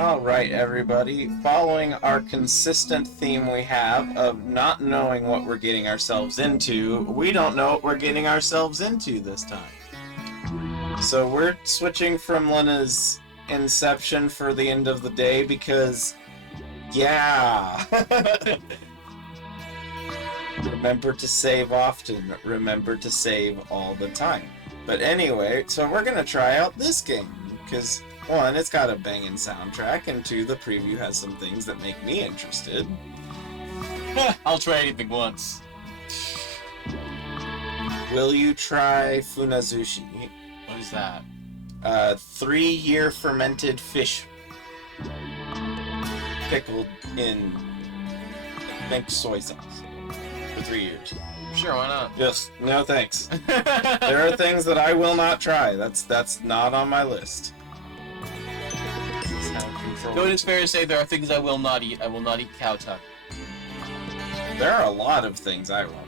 Alright, everybody. Following our consistent theme we have of not knowing what we're getting ourselves into, we don't know what we're getting ourselves into this time. So we're switching from Lena's Inception for the end of the day because, yeah! Remember to save often. Remember to save all the time. But anyway, so we're gonna try out this game, because one, it's got a banging soundtrack, and two, the preview has some things that make me interested. I'll try anything once. Will you try Funazushi? What is that? 3-year fermented fish. Pickled in, I think, soy sauce. For 3 years. Sure, why not? Yes, no thanks. There are things that I will not try. That's not on my list. Though it is fair to say there are things I will not eat. I will not eat cow tongue. There are a lot of things I won't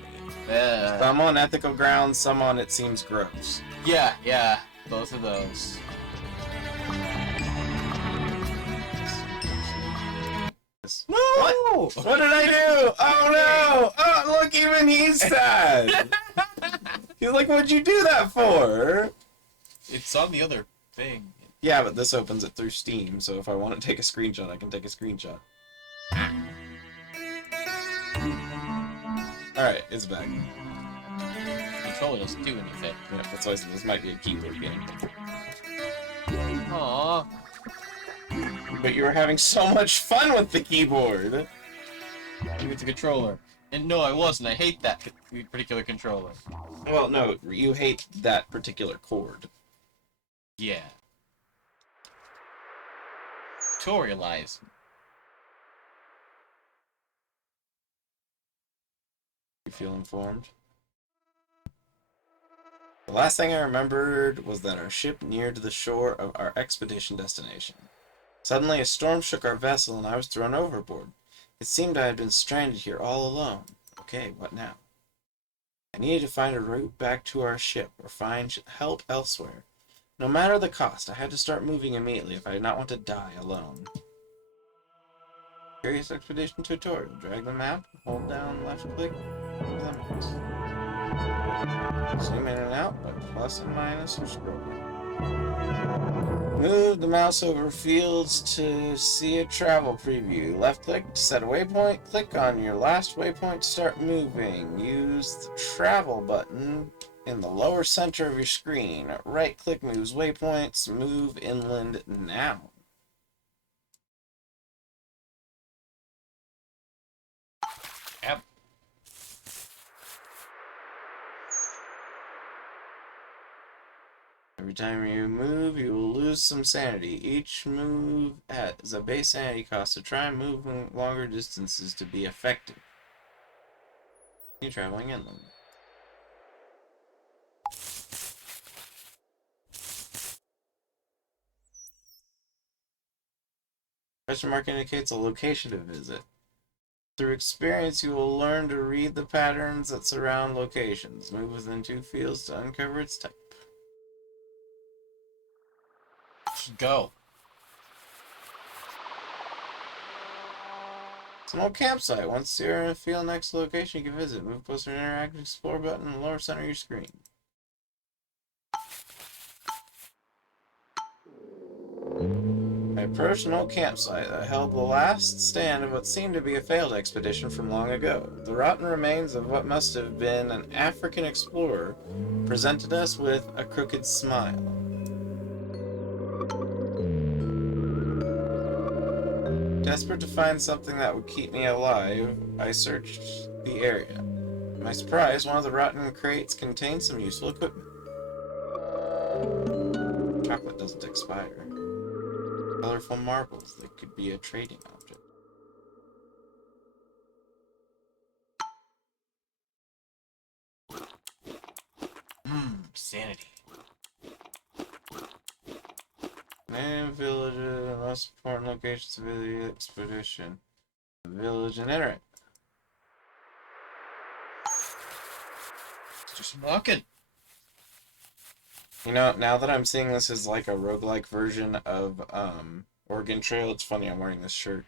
eat. Some on ethical grounds, some on it seems gross. Yeah, both of those. No! What did I do? Oh no! Oh, look, even he's sad! He's like, what'd you do that for? It's on the other thing. Yeah, but this opens it through Steam, so if I want to take a screenshot, I can take a screenshot. Alright, it's back. Controller doesn't do anything. Yeah, that's why I said this might be a keyboard game. Aww. But you were having so much fun with the keyboard! With the controller. And no, I wasn't. I hate that particular controller. Well, no, you hate that particular chord. Yeah. Tutorialize. You feel informed? The last thing I remembered was that our ship neared the shore of our expedition destination. Suddenly a storm shook our vessel and I was thrown overboard. It seemed I had been stranded here all alone. Okay, what now? I needed to find a route back to our ship or find help elsewhere. No matter the cost, I had to start moving immediately if I did not want to die alone. Curious Expedition tutorial. Drag the map, hold down left click, zoom in and out by plus and minus or scrolling. Move the mouse over fields to see a travel preview. Left click to set a waypoint. Click on your last waypoint to start moving. Use the travel button in the lower center of your screen. Right click moves waypoints. Move inland now. Yep. Every time you move, you will lose some sanity. Each move has a base sanity cost, so try moving longer distances to be effective. You're traveling inland. Question mark indicates a location to visit. Through experience, you will learn to read the patterns that surround locations. Move within 2 fields to uncover its type. Go. Small campsite. Once you're in a field next to the location you can visit, move closer to the interactive explore button in the lower center of your screen. I approached an old campsite that held the last stand of what seemed to be a failed expedition from long ago. The rotten remains of what must have been an African explorer presented us with a crooked smile. Desperate to find something that would keep me alive, I searched the area. To my surprise, one of the rotten crates contained some useful equipment. Chocolate doesn't expire. Colorful marbles that could be a trading object. Sanity. Name village, the most important locations of the expedition. Village and enter it. Let's do some walking. You know, now that I'm seeing this as like a roguelike version of, Oregon Trail. It's funny, I'm wearing this shirt.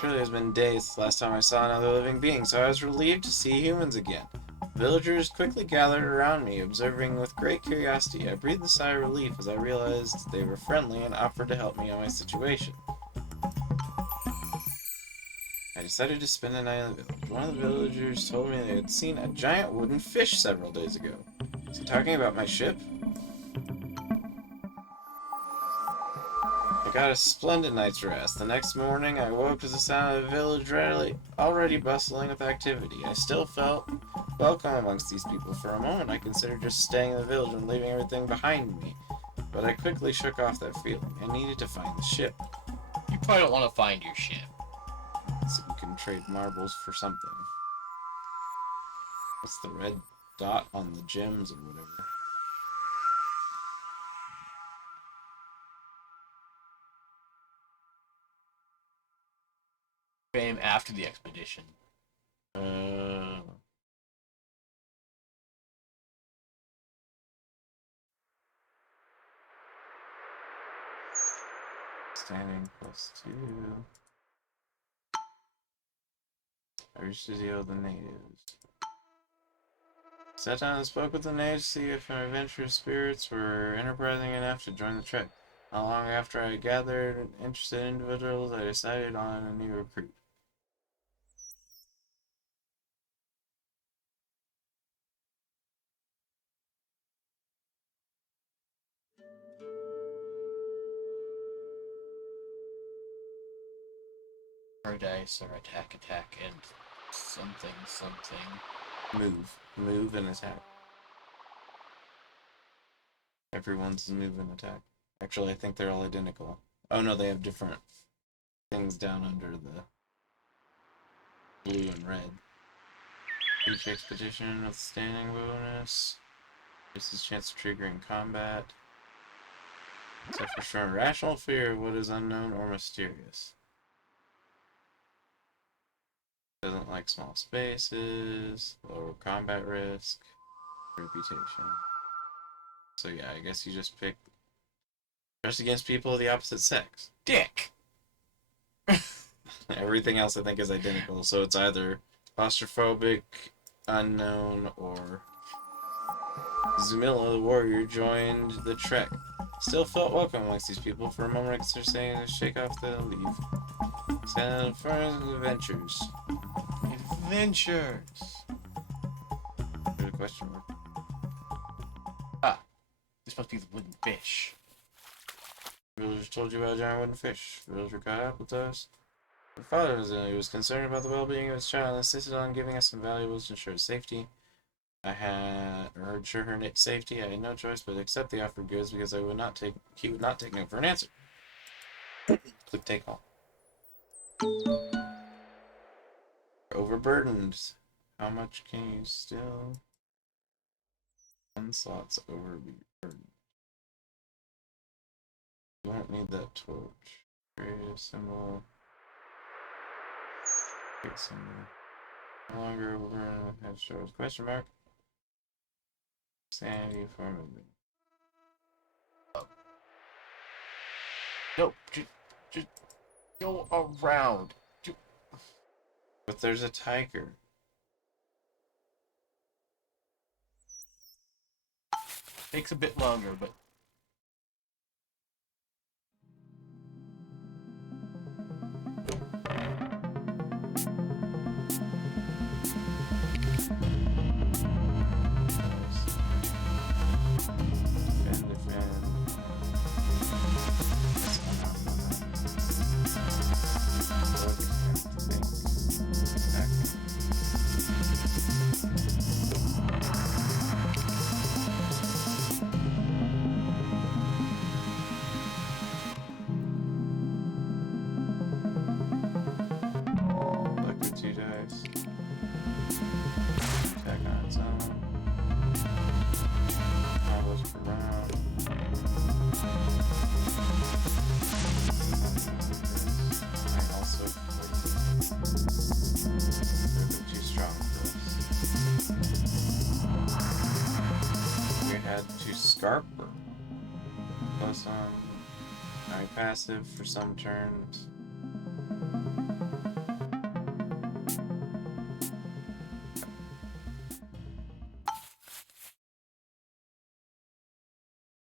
Surely it's been days since the last time I saw another living being, so I was relieved to see humans again. Villagers quickly gathered around me, observing with great curiosity. I breathed a sigh of relief as I realized they were friendly and offered to help me on my situation. I decided to spend the night in the village. One of the villagers told me they had seen a giant wooden fish several days ago. Is he talking about my ship? I got a splendid night's rest. The next morning, I woke to the sound of the village already bustling with activity. I still felt welcome amongst these people. For a moment, I considered just staying in the village and leaving everything behind me. But I quickly shook off that feeling. I needed to find the ship. You probably don't want to find your ship. So you can trade marbles for something. What's the red dot on the gems or whatever? Fame after the expedition. Standing +2. I reached to deal with the natives. Sat down and spoke with the natives to see if my adventurous spirits were enterprising enough to join the trek. Not long after I gathered interested individuals, I decided on a new recruit. Paradise or attack, and something. Move and attack. Everyone's move and attack. Actually, I think they're all identical. Oh no, they have different things down under the blue and red. Each expedition with standing bonus. This is chance of triggering combat. Except for showing rational fear of what is unknown or mysterious. Doesn't like small spaces, lower combat risk, reputation. So yeah, I guess you just pick just against people of the opposite sex. Dick! Everything else I think is identical, so it's either claustrophobic, unknown, or Zumilla the warrior joined the trek. Still felt welcome amongst these people. For a moment I considered saying to shake off the leave. Send for adventures. Adventures! There's a question mark. Ah, this must be the wooden fish. Villagers told you about a giant wooden fish. Villager caught up with us. My father was concerned about the well-being of his child and insisted on giving us some valuables to ensure safety. I had ensure her safety. I had no choice but to accept the offered goods because he would not take no for an answer. Click take all. Overburdened. How much can you still? 10 slots overburdened. You won't need that torch. Create a symbol. Create symbol. No longer overburdened. Have shows question mark. Sanity for movement. No, just go around. But there's a tiger. Takes a bit longer, but Scarper. Plus my passive for some turns.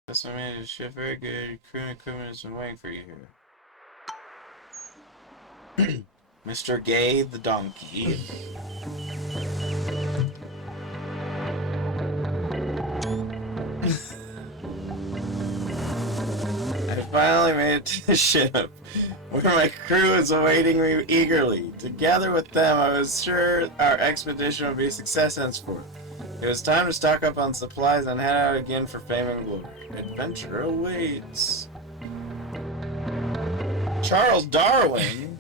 That's what made this ship very good. Crew and equipment has been waiting for you here. Mr. Gay the donkey. I finally made it to the ship, where my crew is awaiting me eagerly. Together with them, I was sure our expedition would be a success henceforth. It was time to stock up on supplies and head out again for fame and glory. Adventure awaits. Charles Darwin?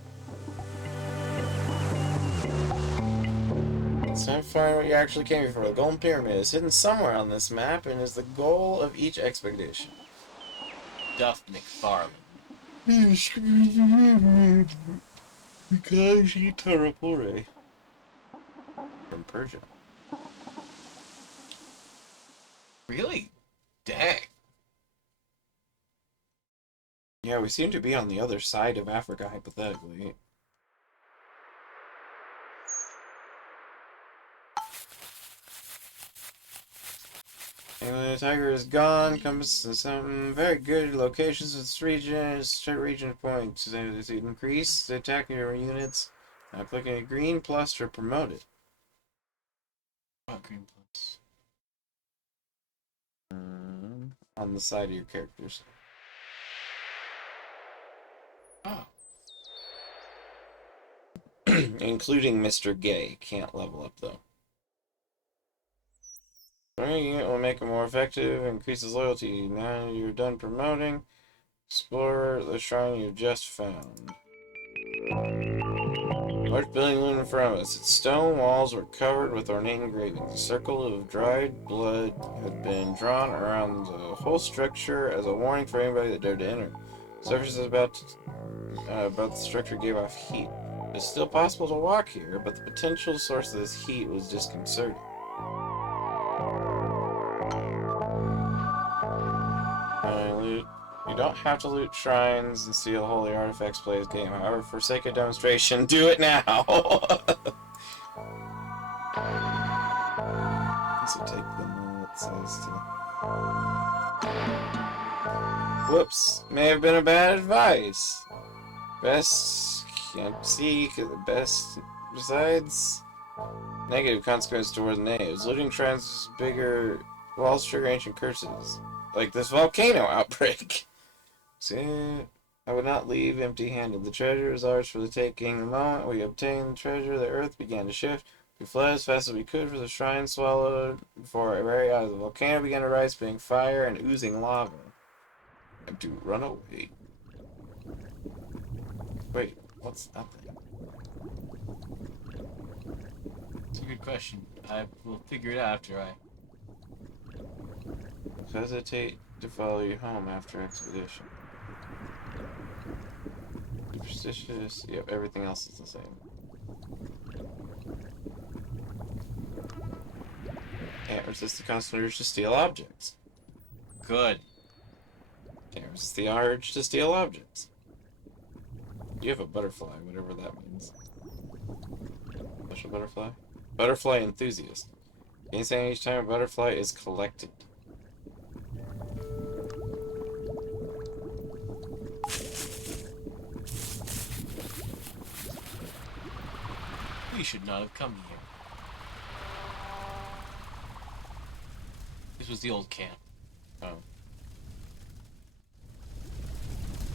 It's time to find what you actually came here for. The Golden Pyramid is hidden somewhere on this map and is the goal of each expedition. Duff McFarlane. Mikaji Tarapore. From Persia. Really? Dang. Yeah, we seem to be on the other side of Africa, hypothetically. Anyway, the tiger is gone. Comes to some very good locations in this region. Start region points to increase the attack of your units. Clicking a green plus to promote it. Oh, green plus. On the side of your characters. Oh. Including Mr. Gay. Can't level up though. Promoting a unit will make it more effective, increases loyalty. Now you're done promoting. Explore the shrine you just found. Large building loomed in front of us. Its stone walls were covered with ornate engravings. A circle of dried blood had been drawn around the whole structure as a warning for anybody that dared to enter. Surface about the structure gave off heat. It's still possible to walk here, but the potential source of this heat was disconcerting. You don't have to loot shrines and steal holy artifacts to play this game. However, for sake of demonstration, do it now! So take them, it says to... Whoops, may have been a bad advice. Best can't see, cause the best besides negative consequences towards natives. Looting shrines is bigger walls trigger ancient curses. Like this volcano outbreak. See, I would not leave empty-handed. The treasure is ours for the taking. The moment we obtained the treasure, the earth began to shift. We fled as fast as we could for the shrine swallowed before our very eyes. The volcano began to rise, spitting fire and oozing lava. And to run away. Wait, what's that thing? It's a good question. I will figure it out after I... Hesitate to follow you home after expedition. Superstitious. Yep, everything else is the same. Can't resist the constant urge to steal objects. Good. Can't resist the urge to steal objects. You have a butterfly, whatever that means. Special butterfly? Butterfly enthusiast. Anything each time a butterfly is collected. We should not have come here. This was the old camp. Oh.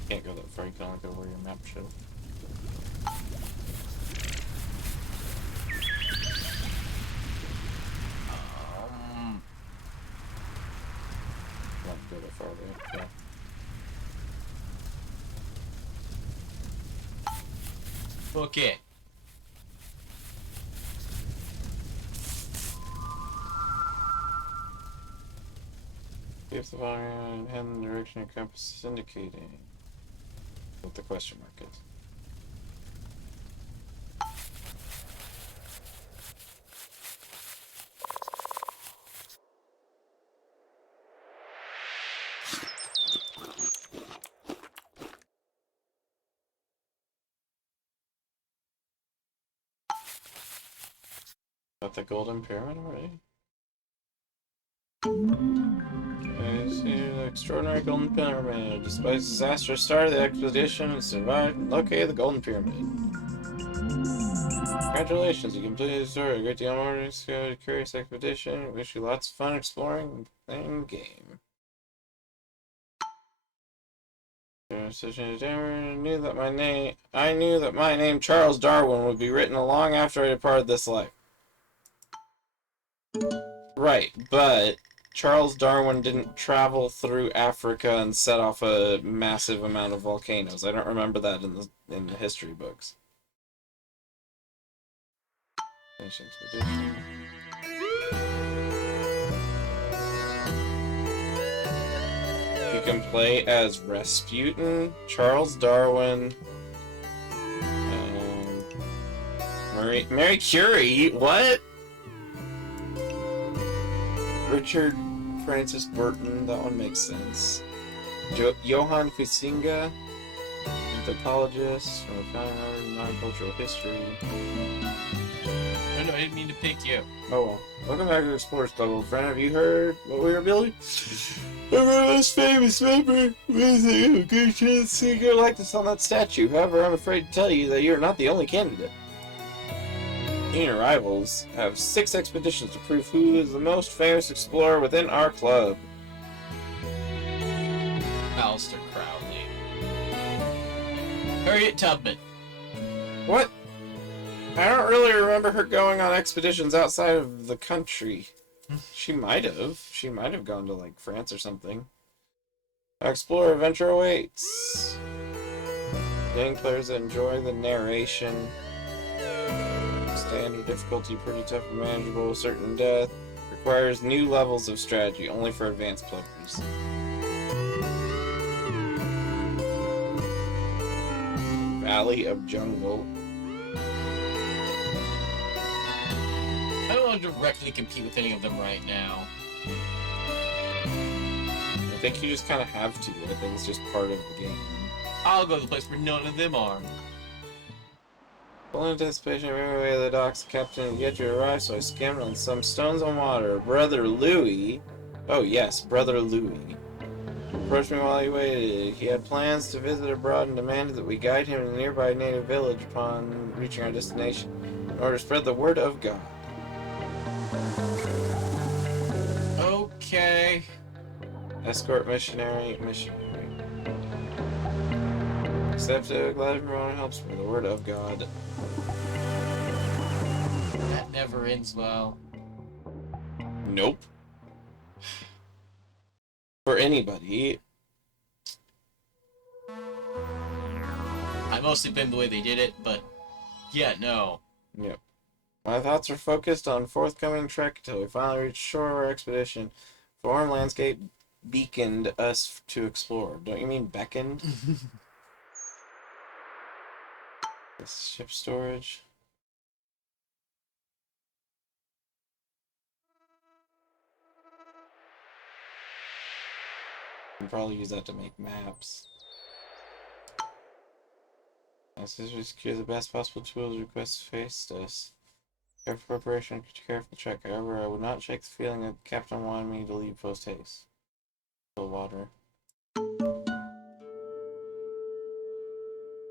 Can't go that far, you can only go where your map shows. Not go that far away, yeah. Okay. If the volume and the direction your compass is indicating. What the question mark is. Got the Golden Pyramid already? I see the extraordinary Golden Pyramid. Despite disastrous start of the expedition, it survived and located the Golden Pyramid. Congratulations, you completed the story. A great deal more to go to curious expedition. Wish you lots of fun exploring and playing the game. I knew that my name Charles Darwin would be written long after I departed this life. Right, but Charles Darwin didn't travel through Africa and set off a massive amount of volcanoes. I don't remember that in the history books. Expedition. You can play as Rasputin, Charles Darwin, Mary Curie. What? Richard Francis Burton. That one makes sense. Johann Huizinga, anthropologist from the founding of non-cultural history. Oh, no, I didn't mean to pick you. Oh well. Welcome back to Explorers Club, old friend. Have you heard what we were building? Our most famous member was a good chance to go like this on that statue. However, I'm afraid to tell you that you're not the only candidate. New arrivals have 6 expeditions to prove who is the most famous explorer within our club. Alistair Crowley. Harriet Tubman. What? I don't really remember her going on expeditions outside of the country. She might have. She might have gone to, like, France or something. Explorer adventure awaits. Getting players that enjoy the narration. Standard difficulty, pretty tough and manageable. Certain death. Requires new levels of strategy, only for advanced players. Valley of Jungle. I don't want to directly compete with any of them right now. I think you just kind of have to. I think it's just part of the game. I'll go to the place where none of them are. Full anticipation of every way to the docks, the captain and get you arrived, so I skimmed on some stones on water. Brother Louis. Oh yes, Brother Louis. Approached me while he waited. He had plans to visit abroad and demanded that we guide him to a nearby native village upon reaching our destination, in order to spread the word of God. Okay. Escort missionary. Accepted, glad everyone helps me. The word of God. That never ends well. Nope. For anybody. I mostly blame the way they did it, but yeah, no. Yep. My thoughts are focused on forthcoming trek until we finally reach shore of our expedition. Foreign landscape beaconed us to explore. Don't you mean beckoned? This ship storage. You can probably use that to make maps. This is to secure the best possible tools requests faced us. Careful preparation, careful check. However, I would not shake the feeling that the captain wanted me to leave post haste. Fill water.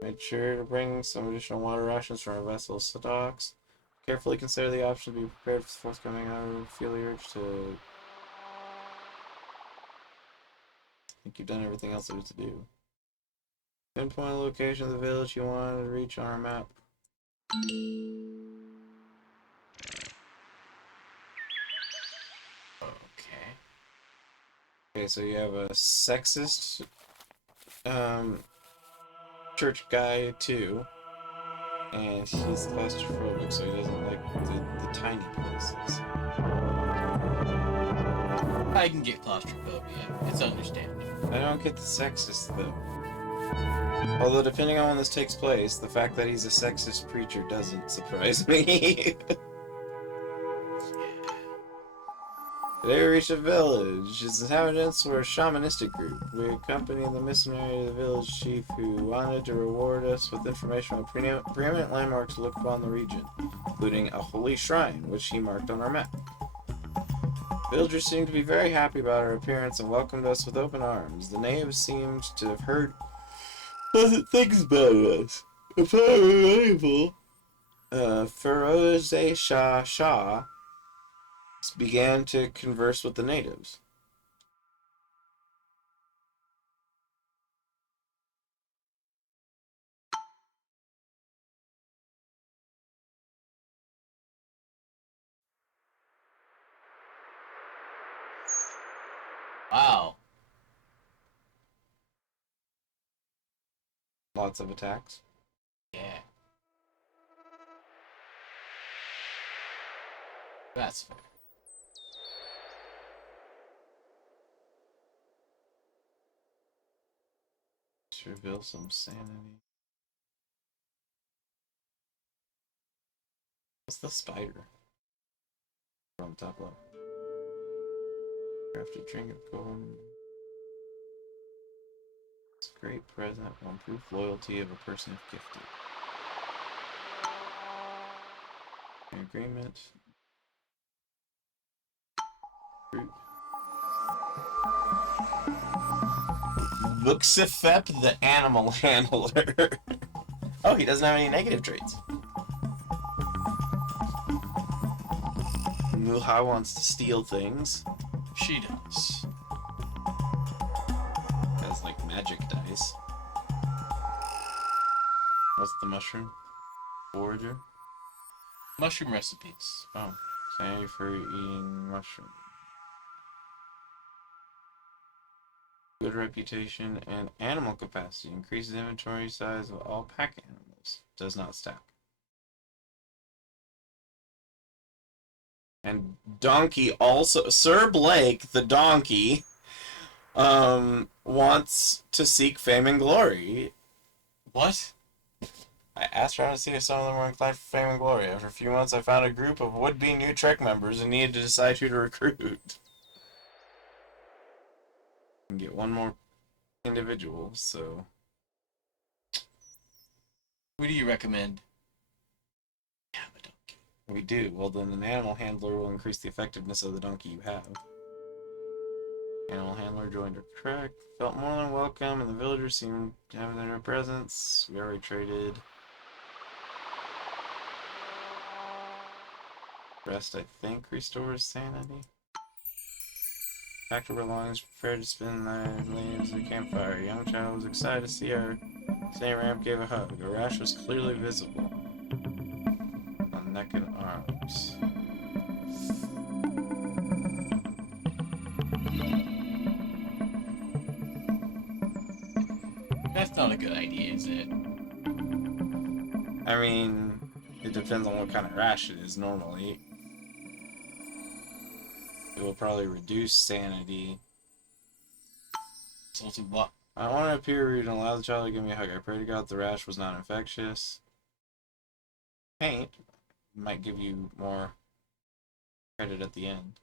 Made sure to bring some additional water rations from our vessel's stocks. Carefully consider the option to be prepared for the forthcoming. I would feel the urge to. I think you've done everything else there is to do. Pinpoint the location of the village you wanted to reach on our map. Okay. Okay, so you have a sexist church guy too, and he's claustrophobic, so he doesn't like the tiny places. I can get claustrophobia. It's understandable. I don't get the sexist though. Although depending on when this takes place, the fact that he's a sexist preacher doesn't surprise me. Today we reached a village. Its inhabitants were a shamanistic group. We accompanied the missionary to the village chief who wanted to reward us with information on preeminent landmarks to look upon the region, including a holy shrine, which he marked on our map. Villagers seemed to be very happy about our appearance and welcomed us with open arms. The natives seemed to have heard pleasant things about us. Upon arrival, Feroze Shah began to converse with the natives. Wow. Lots of attacks. Yeah. That's fair. To reveal some sanity. What's the spider? From top left. Crafted drink of gold. It's a great present will improve loyalty of a person if gifted. An agreement. Fruit. Luxifep the animal handler. Oh, he doesn't have any negative traits. Muha wants to steal things. She does. Has like magic dice. What's the mushroom? Forager? Mushroom recipes. Oh, sanity for eating mushroom. Good reputation and animal capacity. Increases inventory size of all pack animals. Does not stack. And donkey also. Sir Blake, the donkey, wants to seek fame and glory. What? I asked around to see if some of them were inclined for fame and glory. After a few months, I found a group of would-be new Trek members and needed to decide who to recruit. And get one more individual, so... Who do you recommend? Yeah, the donkey. We do. Well, then an animal handler will increase the effectiveness of the donkey you have. Animal handler joined our trek. Felt more than welcome, and the villagers seemed to have their presence. We already traded. Rest, I think, restores sanity. Packed her belongings, prepared to spend the night leaves the campfire. A young child was excited to see our St. Ramp gave a hug. A rash was clearly visible on neck and arms. That's not a good idea, is it? I mean, it depends on what kind of rash it is normally. It will probably reduce sanity. So to what? I want to appear rude and allow the child to give me a hug. I pray to God the rash was not infectious. Paint might give you more credit at the end.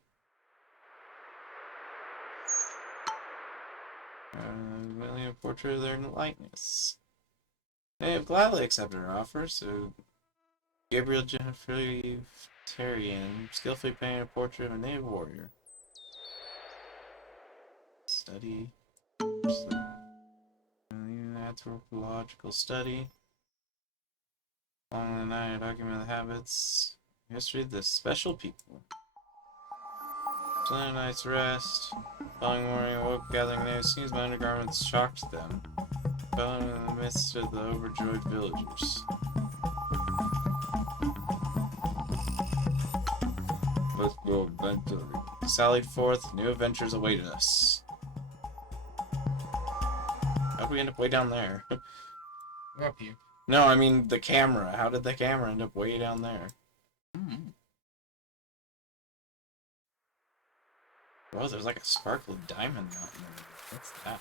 Really a portrait of their likeness. They have gladly accepted our offer, so Gabriel Geniferian skillfully painted a portrait of a native warrior. Study. Anthropological study. Along the night, document the habits, history of the special people. Spent a night's rest. Following morning, I woke gathering news. Seems my undergarments shocked them. Fell in the midst of the overjoyed villagers. Let's go adventuring. Sallied forth, new adventures awaited us. How'd we end up way down there? We're up here. No, I mean the camera. How did the camera end up way down there? Mm-hmm. Oh, there's like a sparkly diamond mountain over there. What's that?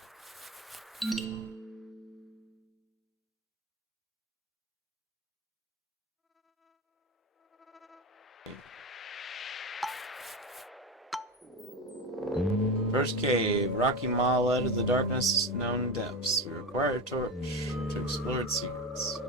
First cave. Rocky Maw led to the darkness known depths. We require a torch to explore its secrets.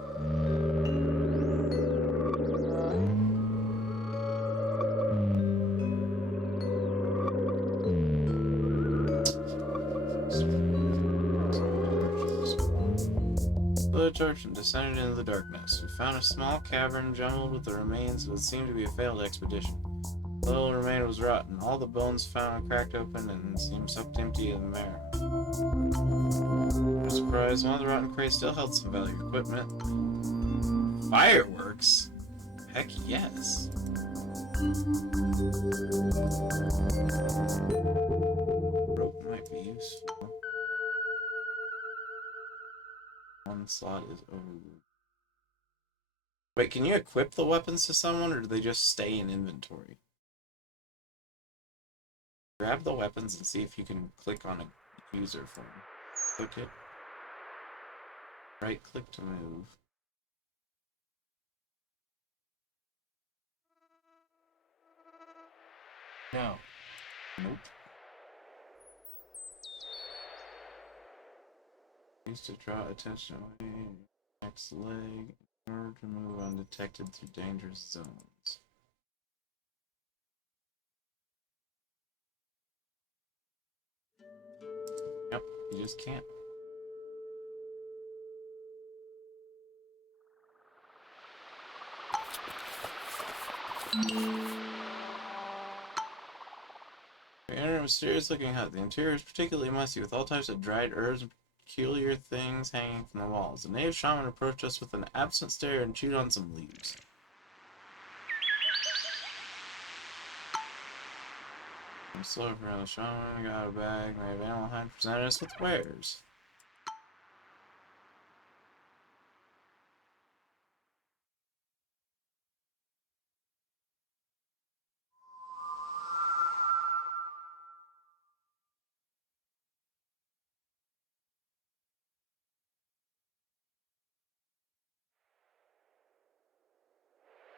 Lit a torch and descended into the darkness. We found a small cavern jumbled with the remains of what seemed to be a failed expedition. The little remain was rotten. All the bones found were cracked open and seemed sucked empty of the marrow. No surprise, one of the rotten crates still held some valuable equipment. Fireworks? Heck yes. Rope might be useful. One slot is over. Wait, can you equip the weapons to someone, or do they just stay in inventory? Grab the weapons and see if you can click on a user form. Click it. Right click to move. No. Nope. Use to draw attention away. Next leg. In order to move undetected through dangerous zones. Yep, you just can't. We enter a mysterious looking hut. The interior is particularly musty, with all types of dried herbs and peculiar things hanging from the walls. The native shaman approached us with an absent stare and chewed on some leaves. I'm slow around the shaman, got a bag, made of animal hide, presented us with wares.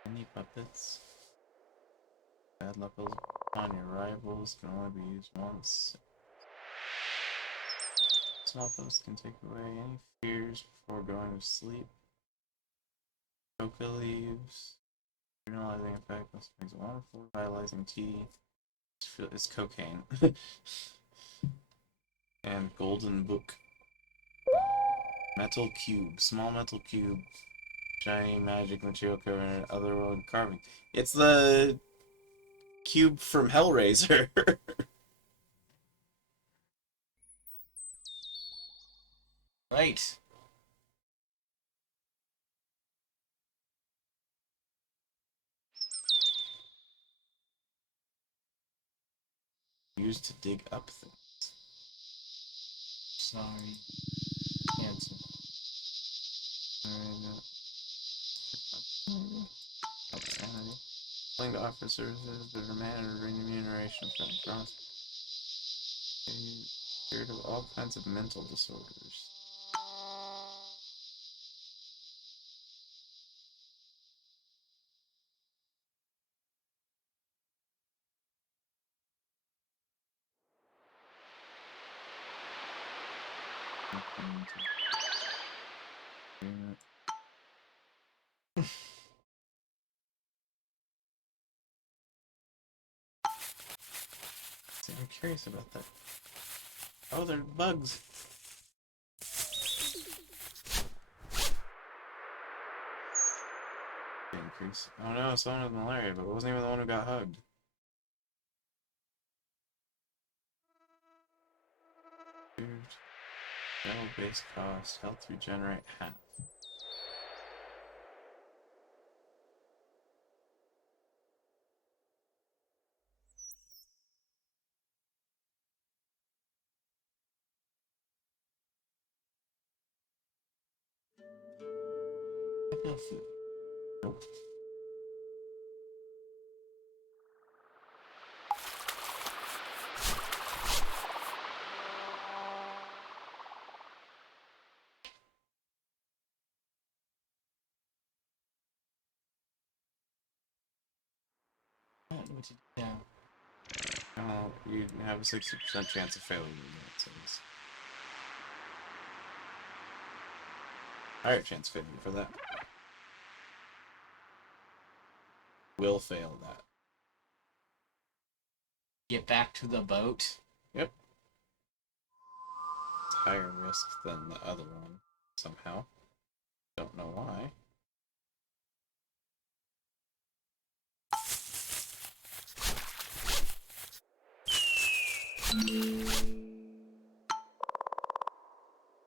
Any puppets? Bad luck upon your rivals can only be used once. Snuffles can take away any fears before going to sleep. Coca leaves. Criminalizing effect must makes wonderful vitalizing tea. It's cocaine. And golden book. Metal cube. Small metal cube. Shiny magic material covering otherworld carving. It's the cube from Hellraiser. Right. Used to dig up things. Sorry. Cancel. Sanity. Willing to offer services, but demand a remuneration from promise. Cured of all kinds of mental disorders. See, I'm curious about that. Oh, they're bugs. Increase. Oh no, someone with malaria, but it wasn't even the one who got hugged. Battle base cost. Health regenerate half. No food. Nope. I don't know what to do now. alcohol, you have a 60% chance of failure. It says. Higher chance of failure for that. Will fail that. Get back to the boat. Yep. It's higher risk than the other one, somehow. Don't know why.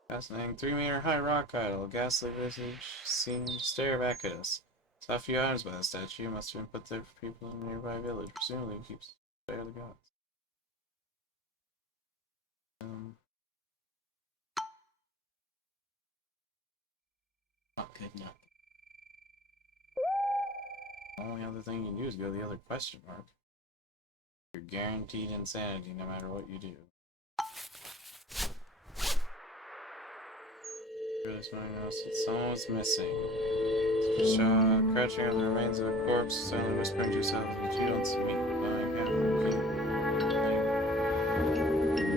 Fascinating 3-meter high rock idol. A ghastly visage seemed to stare back at us. Saw a few items by the statue. Must have been put there for people in a nearby village. Presumably it keeps spare the gods. Not good enough. The only other thing you can do is go to the other question mark. You're guaranteed insanity no matter what you do. Really smelling else that someone was missing. Shaw, crouching over the remains of a corpse, silently whispering to yourself that you don't see me.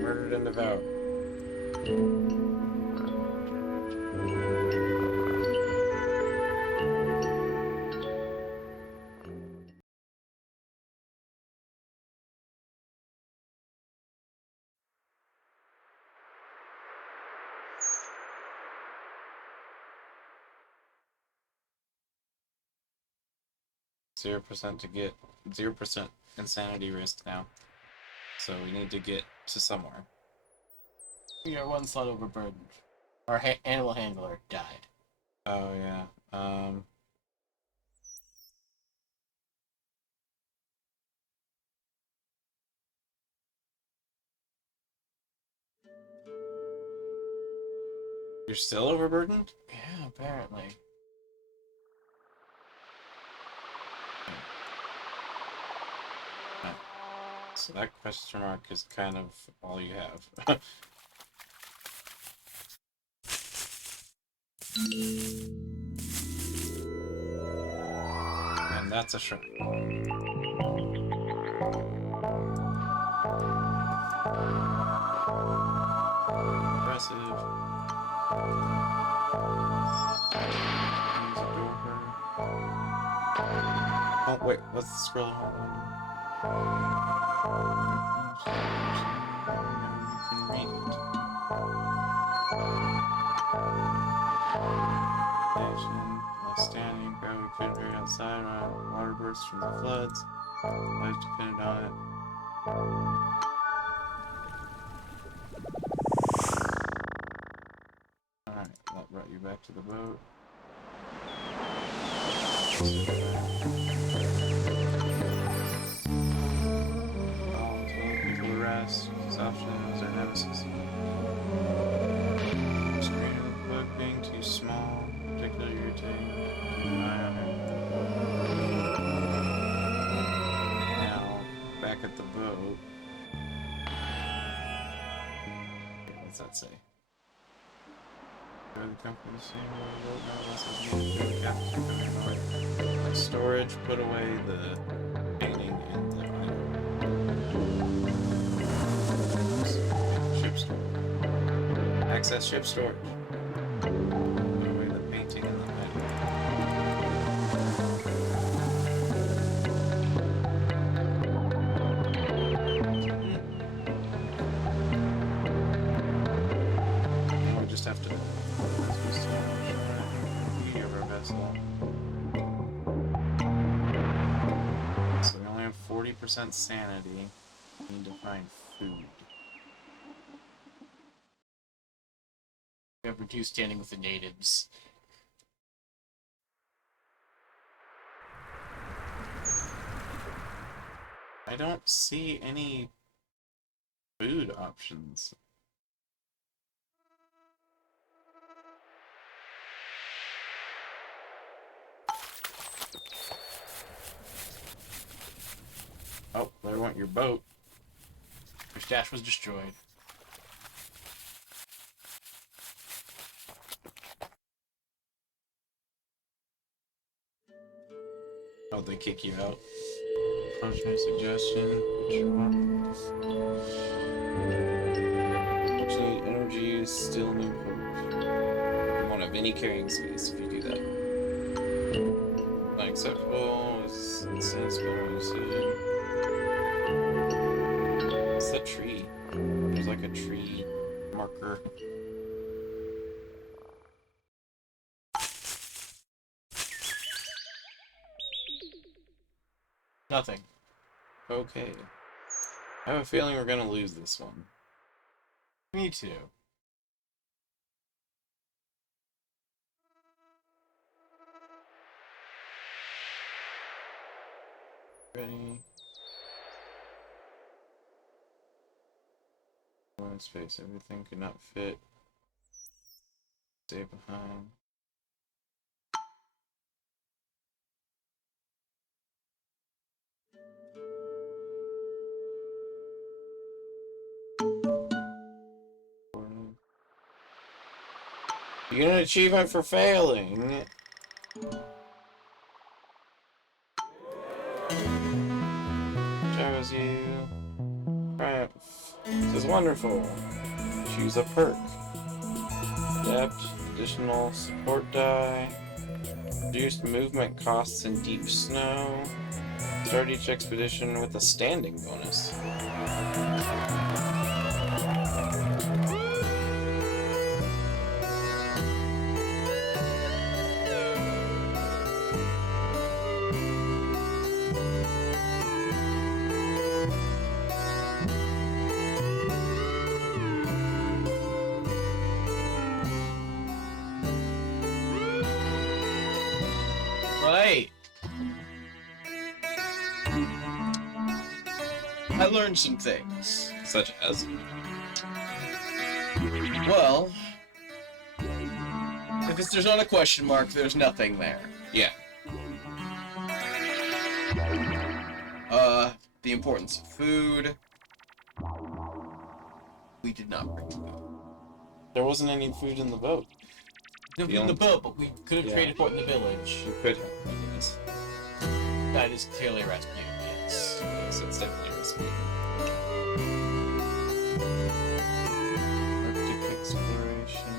Murdered and devoured. 0% to get 0% insanity risk now. So we need to get to somewhere. We are one slot overburdened. Our animal handler died. Oh yeah. You're still overburdened? Yeah, apparently. So that question mark is kind of all you have. And that's a shrimp. Impressive. Oh wait, what's the scroll? You can read it. Left standing, gravity couldn't read outside, water bursts from the floods. Life depended on it. Alright, that brought you back to the boat. People rest. This option is our nemesis. Screen of the book being too small, particularly irritating. Keep an eye on her. Now, back at the boat. Okay, what's that say? Go to the company scene where the boat now less needed to the captain. Like storage, put away the painting and the item. Ship storage. Access ship storage. Put away the painting and the item. Now we just have to of our vessel. So we only have 40% sanity. We need to find food. We have reduced standing with the natives. I don't see any food options. Oh, there went your boat. Your stash was destroyed. Oh, they kick you out. Punishment suggestion. Which need energy is still new hope. You won't have any carrying space if you do that. Unacceptable is sensible decision. What's the tree? There's like a tree marker. Nothing. Okay. I have a feeling we're gonna lose this one. Me too. Ready? One space, everything could not fit. Stay behind. You get an achievement for failing. Shows you. Triumph. This is wonderful. Choose a perk. Adapt. Additional support die. Reduced movement costs in deep snow. Start each expedition with a standing bonus. Right. I learned some things. Such as. Well, if there's not a question mark, there's nothing there. Yeah. The importance of food. We did not bring food. There wasn't any food in the boat. No food in the boat, but we could have traded for it in the village. You could have, I guess. That is clearly Rasputin, yes. So it's definitely a recipe. Arctic exploration.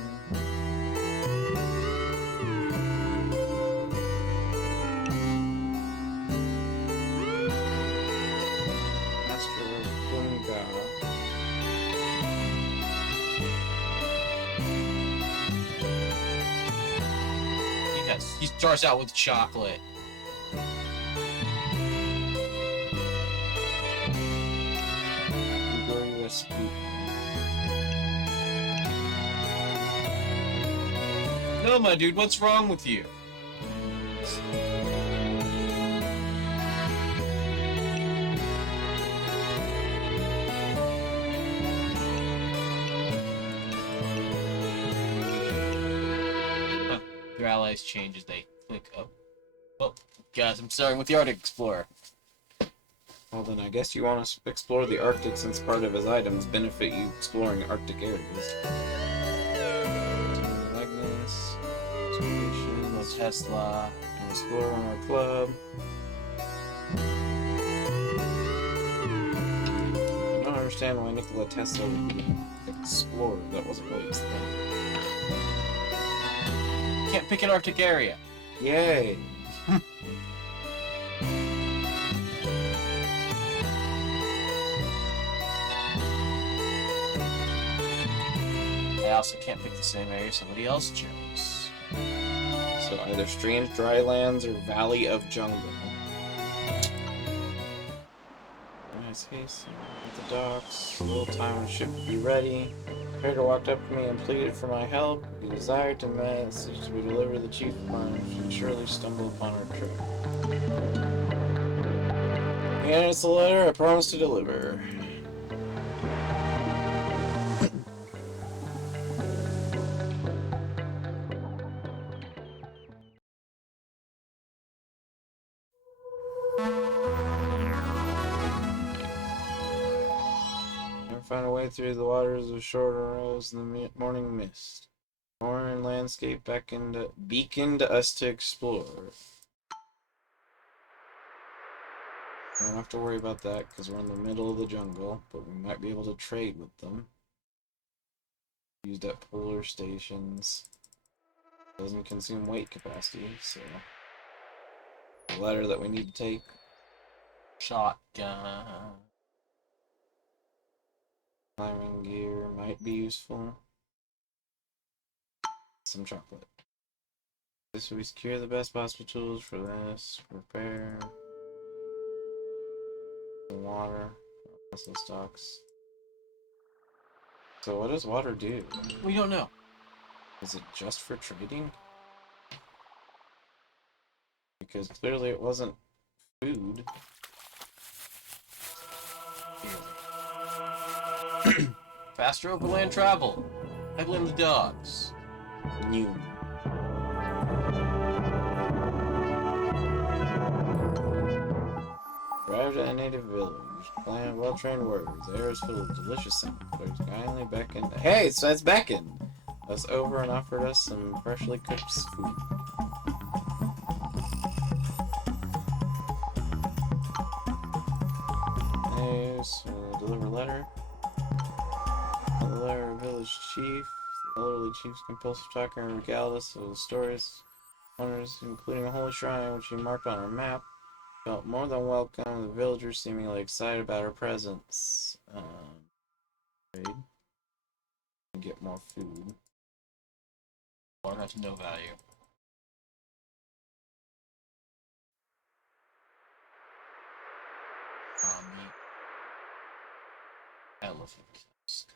Master of Bunga. He starts out with chocolate. Blueberry recipe. No, my dude, what's wrong with you? Huh. Your allies change as they click up. Well, guys, I'm starting with the Arctic Explorer. Well, then I guess you want to explore the Arctic since part of his items benefit you exploring Arctic areas. Magnus, No Expeditions, Tesla. and Explore on our club. I don't understand why Nikola Tesla would be an explorer. That wasn't really his thing. Can't pick an Arctic area. Yay! I also can't pick the same area somebody else chose. So either strange drylands or valley of jungle. Nice case. At the docks. A little time when the ship would be ready. Trader walked up to me and pleaded for my help. He desired to message to be delivered to the chief farm. Should surely stumble upon our trip. And it's the letter I promised to deliver. Find a way through the waters of shorter rows in the morning mist. Foreign landscape beaconed us to explore. We don't have to worry about that because we're in the middle of the jungle, but we might be able to trade with them. Used at polar stations. Doesn't consume weight capacity, so the letter that we need to take. Shotgun. Climbing gear might be useful. Some chocolate. So we secure the best possible tools for this. Repair. Water. Muscle stocks. So what does water do? We don't know. Is it just for trading? Because clearly it wasn't food. Faster overland travel. I blame the dogs. New. Arrived at a native village. Well-trained warriors. The air is full of delicious sounds. Players kindly beckoned. Hey, so it's beckoned us over and offered us some freshly cooked food. Nice. Deliver letter. The letter of village chief. The elderly chief's compulsive talker regaled us of stories, wonders, including a holy shrine which he marked on our map. Felt more than welcome. The villagers seemingly excited about our presence. Trade. Get more food. Water has no value. Meat. Elephant tusk.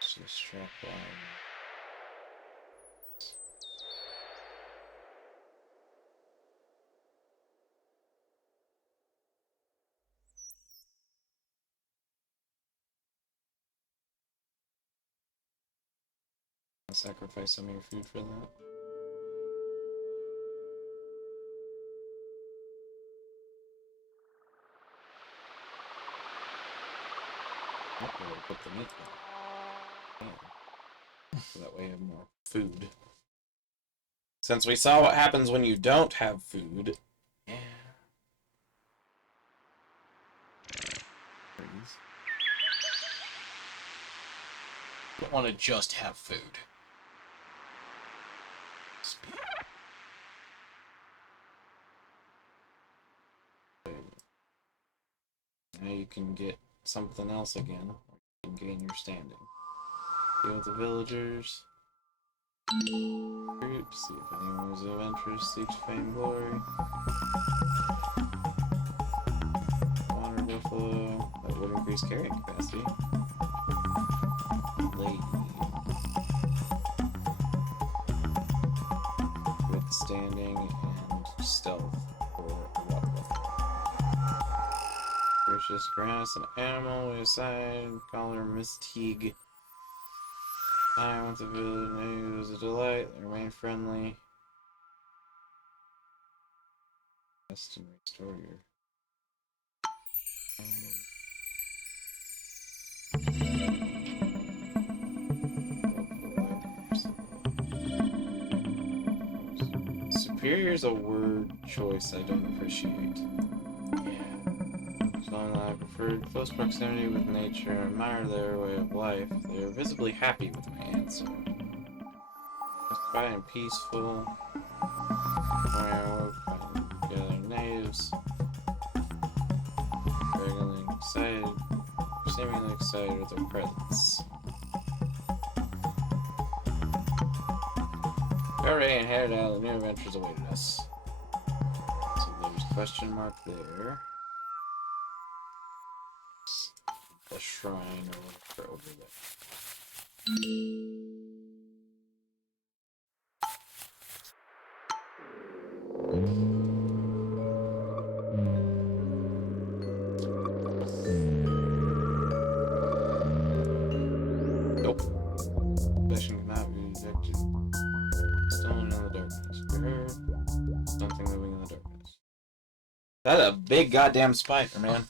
Just strap line. Sacrifice some of your food for that. Oh, we'll put the meat in. Yeah. So that way you have more food. Since we saw what happens when you don't have food. Yeah. Please. Don't want to just have food. Now you can get something else again. You can gain your standing. Deal with the villagers. Group, see if anyone was of interest. Seek fame, glory. Water buffalo. That would increase carrying capacity. Lady. Withstanding and stealth for water buffalo. Gracious grass, an animal we aside. Call her Miss Teague. Time with the village it was a delight. They remain friendly. Rest and restore your. Superior is a word choice I don't appreciate. So I preferred close proximity with nature and admire their way of life. They are visibly happy with my answer. Quiet and peaceful. Where I woke, together natives. Regularly excited, seemingly excited with their presence. We already and headed out, the new adventures awaited us. So there's a question mark there. A shrine or whatever over there. Nope. Possession cannot be detected. Stone in the darkness. You heard something moving in the darkness. That's a big goddamn spider, man.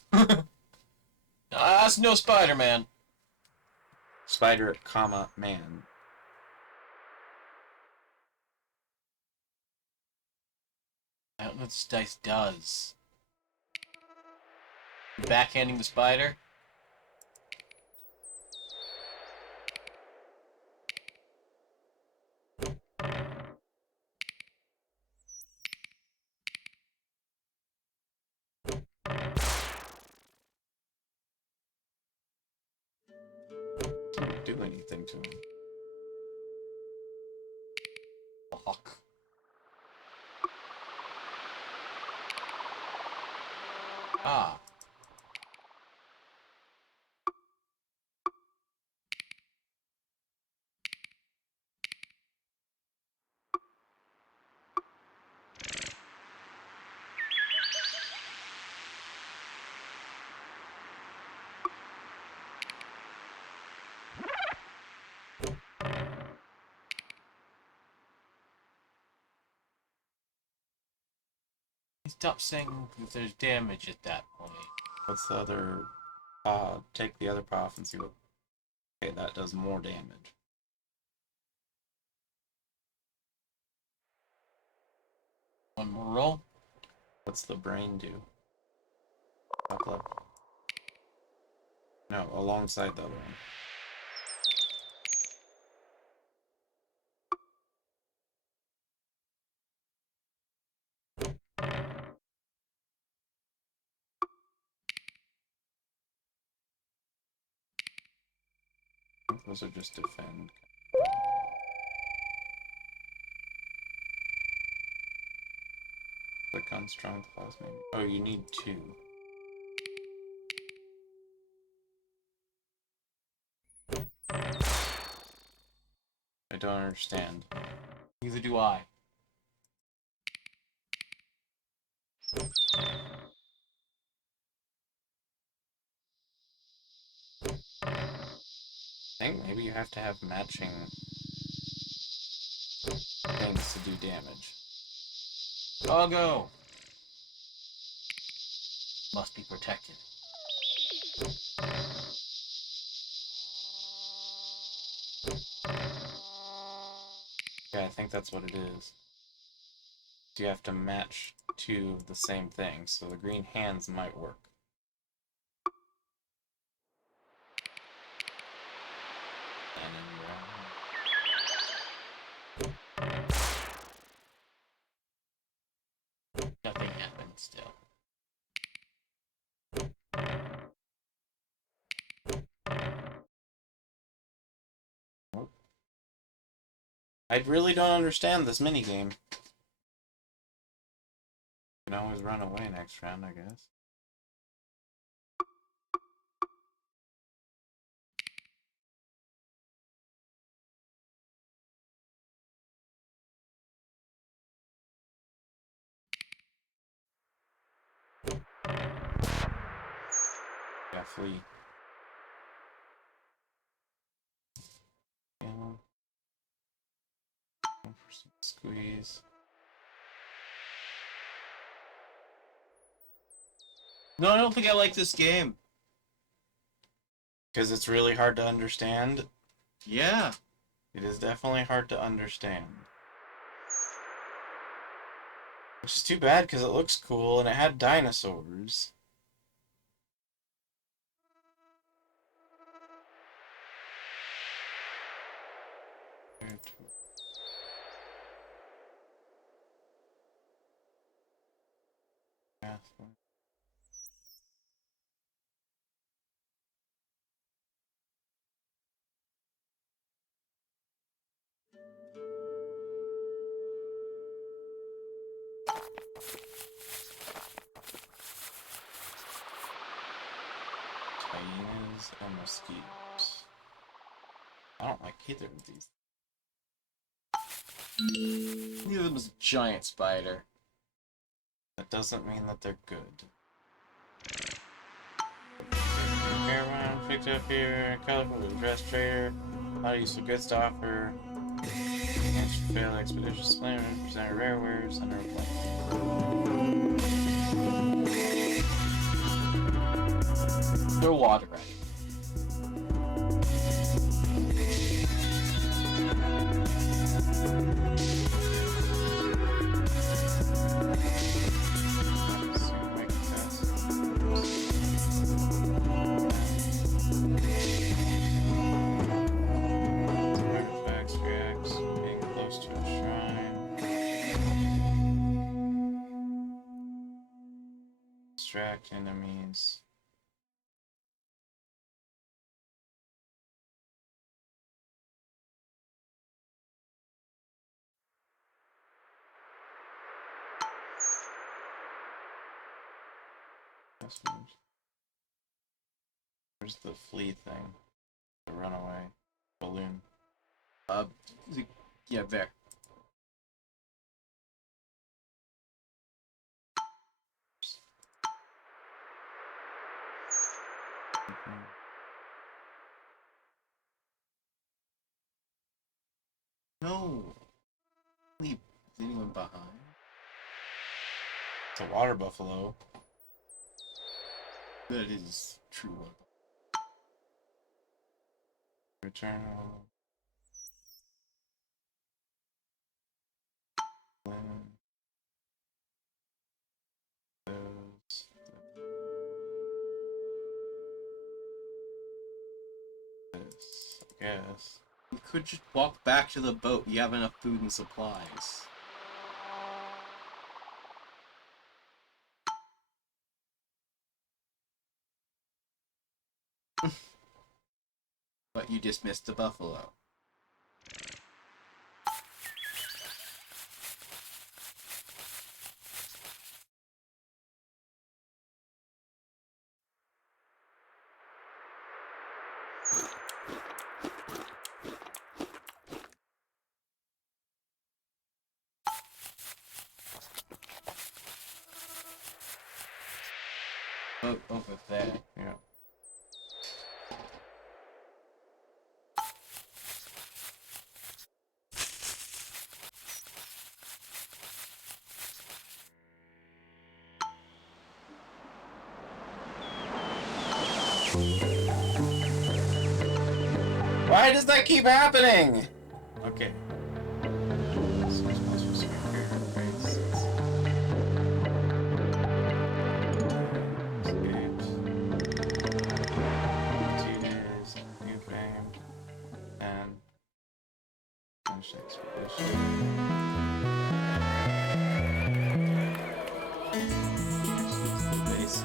That's no Spider-Man. Spider, comma, man. I don't know what this dice does. Backhanding the spider? Didn't do anything to him. Fuck. Ah. Stop saying that there's damage at that point. What's the other... take the other paw off and see what... Okay, that does more damage. One more roll. What's the brain do? Up left. No, alongside the other one. Those are just defend. Click on strong claws, maybe. Oh, you need 2. I don't understand. Neither do I. I think maybe you have to have matching things to do damage. Doggo! Must be protected. Yeah, I think that's what it is. You have to match 2 of the same thing, so the green hands might work. Nothing happened still. I really don't understand this minigame. You can always run away next round, I guess. Yeah, flee. Yeah. Go for some squeeze. No, I don't think I like this game. Because it's really hard to understand. Yeah. It is definitely hard to understand. Which is too bad because it looks cool and it had dinosaurs. Hyenas and mosquitoes. I don't like either of these. Neither of them is a giant spider. That doesn't mean that they're good. Caravan picked up here, colorful dress trader. A lot of useful goods to offer. Answer failed expedition slam, presented rare wares, under plan. They're water ready. Distract enemies. Where's the flea thing? The runaway balloon. Uh, yeah, there. No. Leave anyone behind? It's a water buffalo. That is true. Return. Those. This, I guess. You could just walk back to the boat. You have enough food and supplies. But you just missed the buffalo. Boat over there. Yeah. Why does that keep happening? Okay.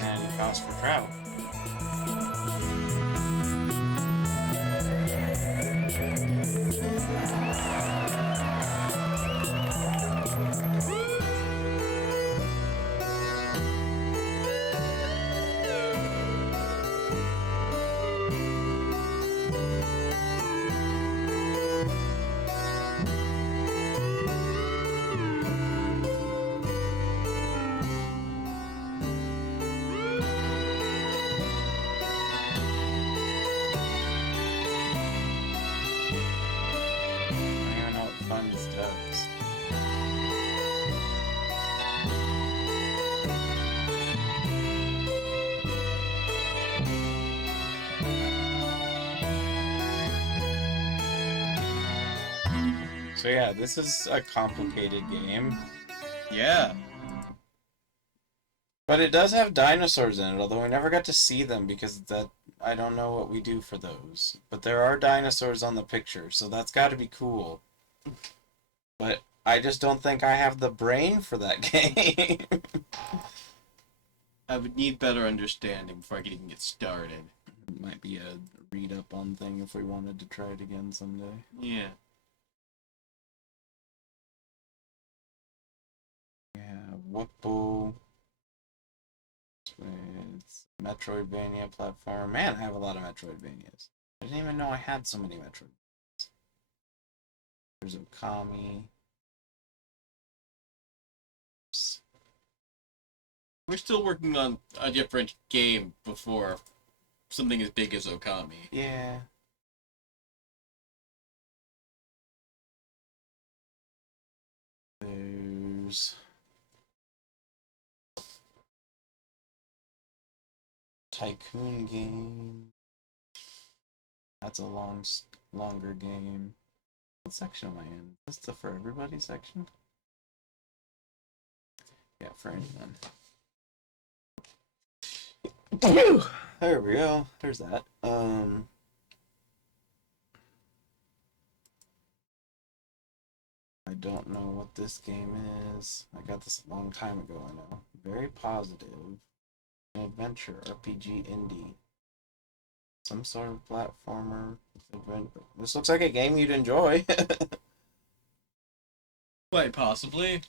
And cost for travel. So yeah, this is a complicated game. Yeah. But it does have dinosaurs in it, although we never got to see them because I don't know what we do for those. But there are dinosaurs on the picture, so that's got to be cool. But I just don't think I have the brain for that game. I would need better understanding before I could even get started. Might be a read up on thing if we wanted to try it again someday. Yeah. Yeah, Whoopoo. It's Metroidvania platform. Man, I have a lot of Metroidvanias. I didn't even know I had so many Metroidvanias. There's Okami. We're still working on a different game before something as big as Okami. Yeah. There's Tycoon game. That's a longer game. What section am I in? Is this the for everybody section? Yeah, for anyone. There we go. There's that. I don't know what this game is. I got this a long time ago, I know. Very positive. An adventure, RPG indie. Some sort of platformer. This looks like a game you'd enjoy. Quite possibly.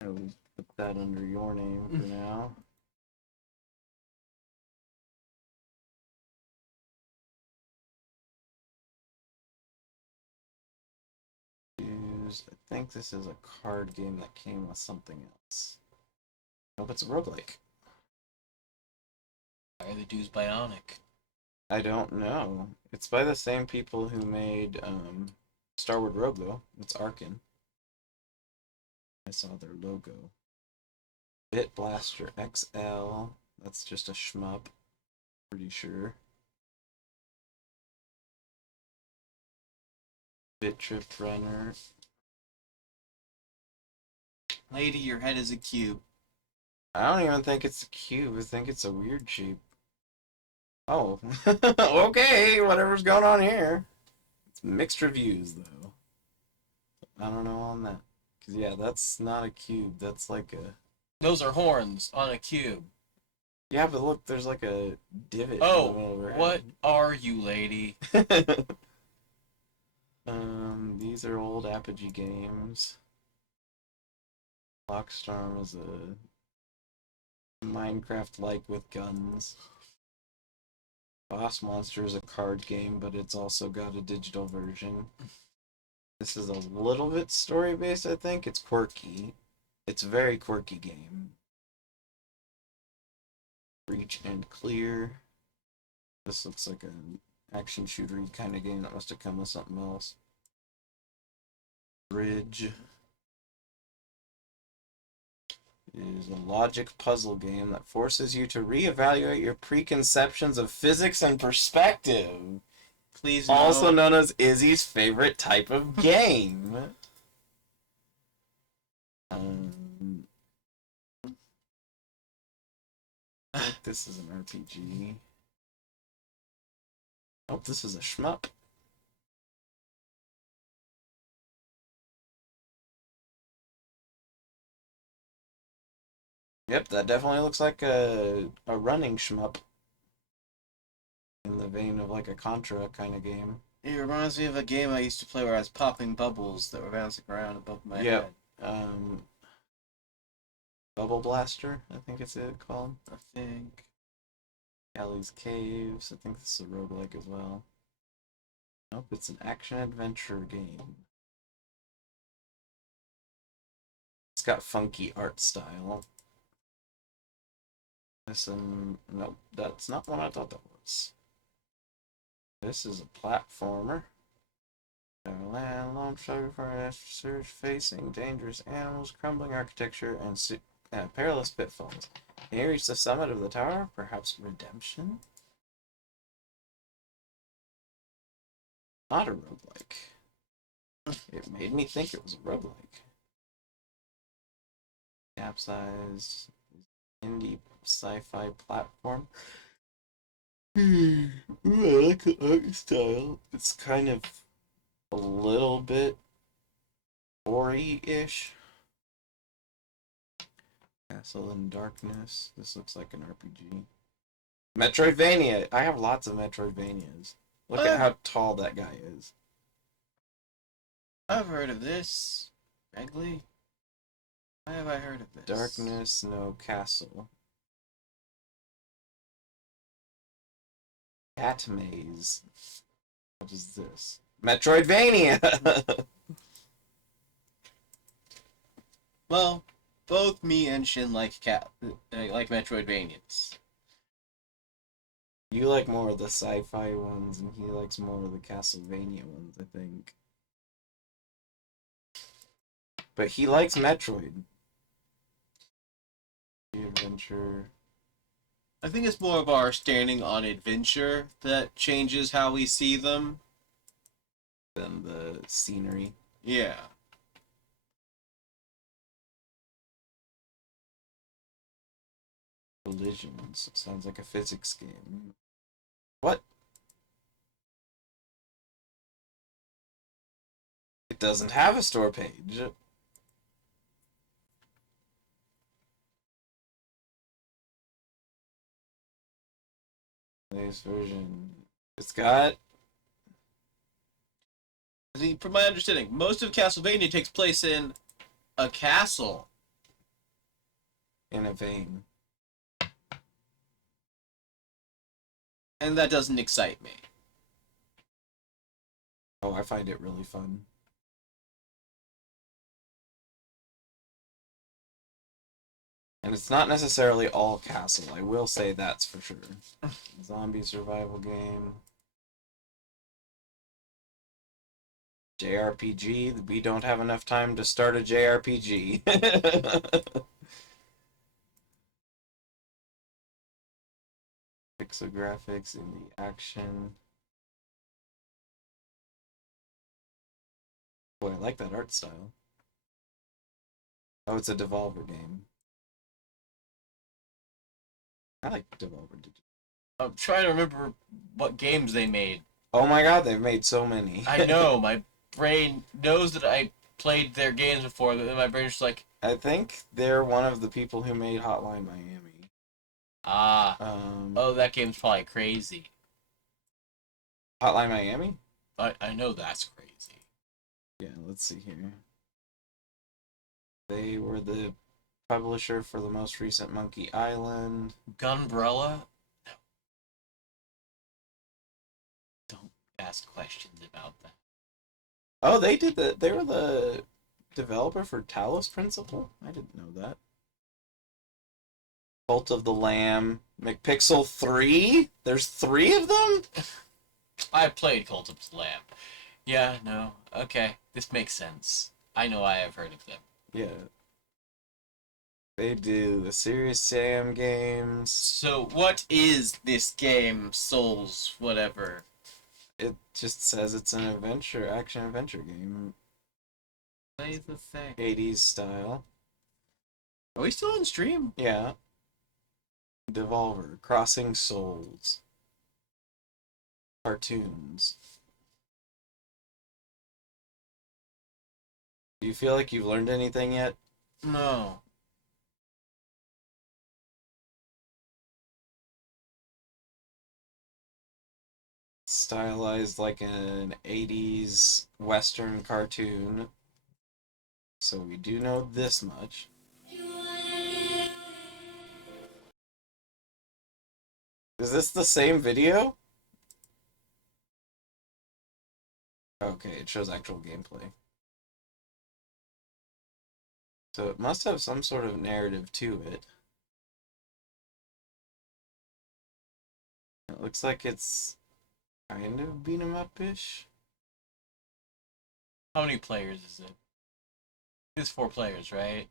I'll put that under your name for now. I think this is a card game that came with something else. Nope, it's a roguelike. Why are the dudes bionic? I don't know. It's by the same people who made Starward Rogue, though. It's Arkin. I saw their logo. Bit Blaster XL. That's just a shmup. Pretty sure. Bit Trip Runner. Lady, your head is a cube. I don't even think it's a cube. I think it's a weird shape. Oh. Okay, whatever's going on here. It's mixed reviews, though. I don't know on that. Because, yeah, that's not a cube. That's like a... Those are horns on a cube. Yeah, but look, there's like a divot. Oh, in the middle of her what are you, lady? head. These are old Apogee games. Lockstorm is a Minecraft-like with guns. Boss Monster is a card game, but it's also got a digital version. This is a little bit story-based, I think. It's quirky. It's a very quirky game. Reach and Clear. This looks like an action shootery kind of game that must have come with something else. Bridge is a logic puzzle game that forces you to reevaluate your preconceptions of physics and perspective. Please Also no. known as Izzy's favorite type of game. I think this is an RPG. Oh, this is a shmup. Yep, that definitely looks like a running shmup. In the vein of like a Contra kind of game. It reminds me of a game I used to play where I was popping bubbles that were bouncing around above my Yep. head. Bubble Blaster, I think it's called. I think. Alley's Caves, I think this is a roguelike as well. Nope, it's an action-adventure game. It's got funky art style. Nope, that's not what I thought that was. This is a platformer. Land lone struggle for an search facing dangerous animals, crumbling architecture, and perilous pitfalls. Can you reach the summit of the tower? Perhaps redemption? Not a roguelike. It made me think it was a roguelike. Capsized indie sci-fi platform. Ooh, I like the art style. It's kind of a little bit gory-ish. Castle in Darkness. This looks like an RPG. Metroidvania. I have lots of Metroidvanias. Look at how tall that guy is. I've heard of this. Vaguely. Why have I heard of this? Darkness, no castle. Cat Maze. What is this? Metroidvania! Well, both me and Shin like like Metroidvanias. You like more of the sci-fi ones, and he likes more of the Castlevania ones, I think. But he likes Metroid. The adventure. I think it's more of our standing on adventure that changes how we see them. Than the scenery. Yeah. Collisions. Sounds like a physics game. What? It doesn't have a store page. latest version. It's got. See, from my understanding, most of Castlevania takes place in a castle. In a vein. And that doesn't excite me. Oh, I find it really fun. And it's not necessarily all castle, I will say that's for sure. Zombie survival game. JRPG, we don't have enough time to start a JRPG. Pixel graphics in the action. Boy, I like that art style. Oh, it's a Devolver game. I like Devolver. I'm trying to remember what games they made. Oh my god, they've made so many. I know, my brain knows that I played their games before, but then my brain's just like, I think they're one of the people who made Hotline Miami. oh, that game's probably crazy. Hotline Miami? I know that's crazy. Yeah, let's see here. They were the publisher for the most recent Monkey Island. Gunbrella? No. Don't ask questions about that. Oh, they were the developer for Talos Principle? I didn't know that. Cult of the Lamb, McPixel 3? There's 3 of them? I played Cult of the Lamb. Yeah, no. Okay, this makes sense. I know I have heard of them. Yeah. They do the Serious Sam games. So, what is this game, Souls, whatever? It just says it's an action adventure game. Play the thing. 80s style. Are we still on stream? Yeah. Devolver, Crossing Souls. Cartoons. Do you feel like you've learned anything yet? No. Stylized like an 80s Western cartoon. So we do know this much. Is this the same video? Okay, it shows actual gameplay. So it must have some sort of narrative to it. It looks like it's kind of beat 'em up-ish. How many players is it? It's 4 players, right?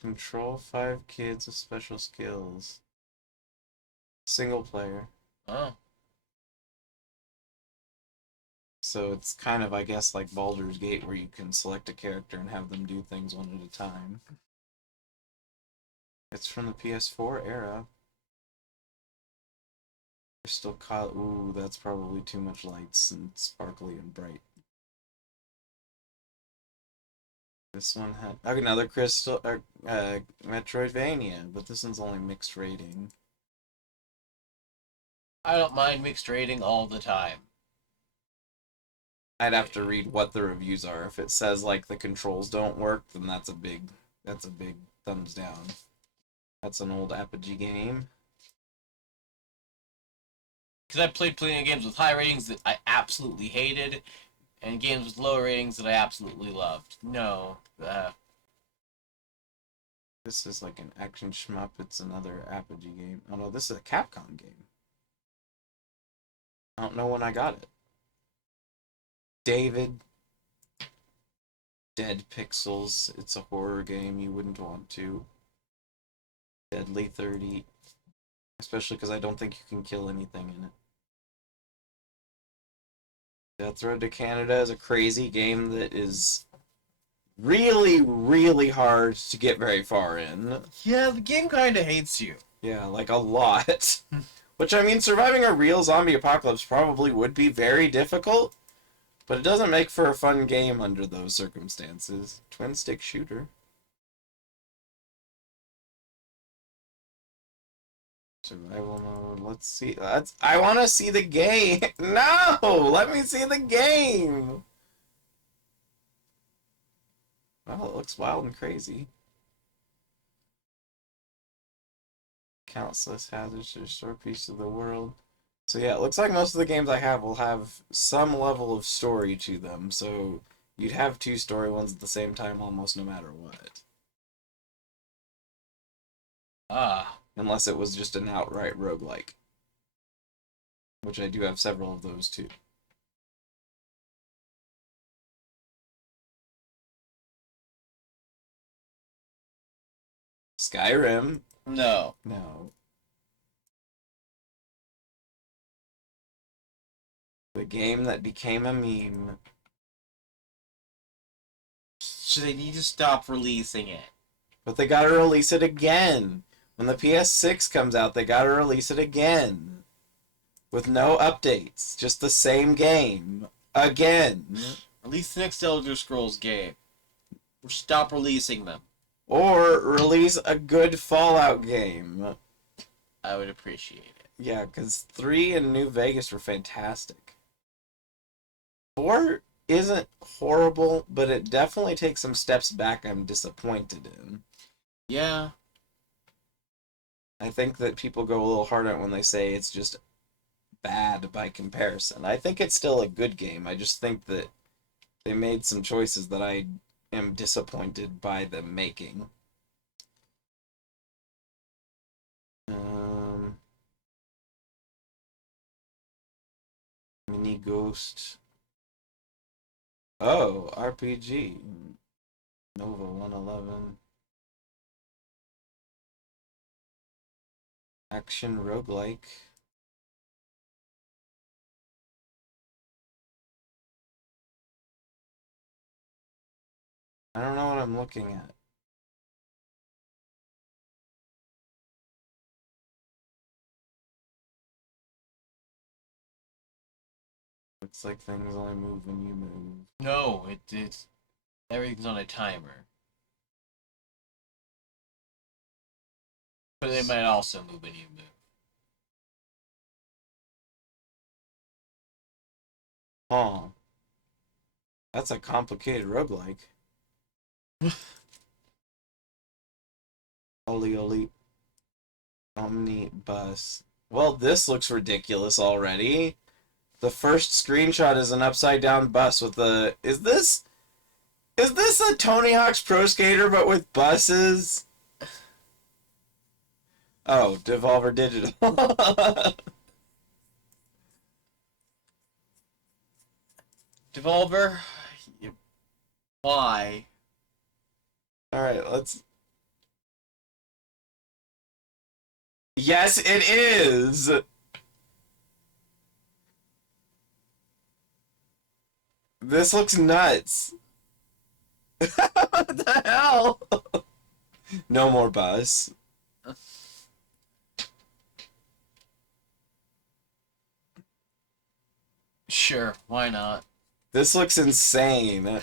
Control 5 kids with special skills. Single player. Oh. So it's kind of, I guess, like Baldur's Gate, where you can select a character and have them do things one at a time. It's from the PS4 era. Crystal Kyle. Ooh, that's probably too much lights and sparkly and bright. This one had another Crystal Metroidvania, but this one's only mixed rating. I don't mind mixed rating all the time. I'd have to read what the reviews are. If it says like the controls don't work, then that's a big thumbs down. That's an old Apogee game. Because I played plenty of games with high ratings that I absolutely hated, and games with low ratings that I absolutely loved. No. This is like an action shmup. It's another Apogee game. Oh no, this is a Capcom game. I don't know when I got it. David. Dead Pixels. It's a horror game you wouldn't want to. Deadly 30. Especially because I don't think you can kill anything in it. Death Road to Canada is a crazy game that is really, really hard to get very far in. Yeah, the game kind of hates you. Yeah, like a lot. Which, I mean, surviving a real zombie apocalypse probably would be very difficult, but it doesn't make for a fun game under those circumstances. Twin stick shooter. Survival mode. Let's see. I want to see the game. No! Let me see the game! Well, it looks wild and crazy. Countless hazards to restore peace to the world. So yeah, it looks like most of the games I have will have some level of story to them. So you'd have two story ones at the same time almost no matter what. Ah. Unless it was just an outright roguelike. Which I do have several of those too. Skyrim. No. No. The game that became a meme. So they need to stop releasing it. But they gotta release it again. When the PS6 comes out, they gotta release it again. With no updates. Just the same game. Again. Release the next Elder Scrolls game. Or stop releasing them. Or release a good Fallout game. I would appreciate it. Yeah, because 3 and New Vegas were fantastic. 4 isn't horrible, but it definitely takes some steps back I'm disappointed in. Yeah. I think that people go a little hard on it when they say it's just bad by comparison. I think it's still a good game. I just think that they made some choices that I am disappointed by them making. Mini Ghost. Oh, RPG. Nova 111. Action roguelike. I don't know what I'm looking at. Looks like things only move when you move. No, it's everything's on a timer. But they might also move when you move. Huh. That's a complicated roguelike. Oli Omnibus. Well, this looks ridiculous already. The first screenshot is an upside down bus with a... Is this a Tony Hawk's Pro Skater but with buses? Oh, Devolver Digital. Devolver? Why? Alright, let's... Yes, it is! This looks nuts. What the hell? No more bus. Sure, why not? This looks insane. I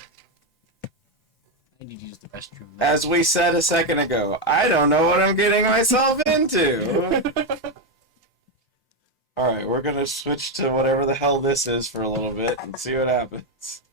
need to use the restroom. As we said a second ago, I don't know what I'm getting myself into. Alright, we're gonna switch to whatever the hell this is for a little bit and see what happens.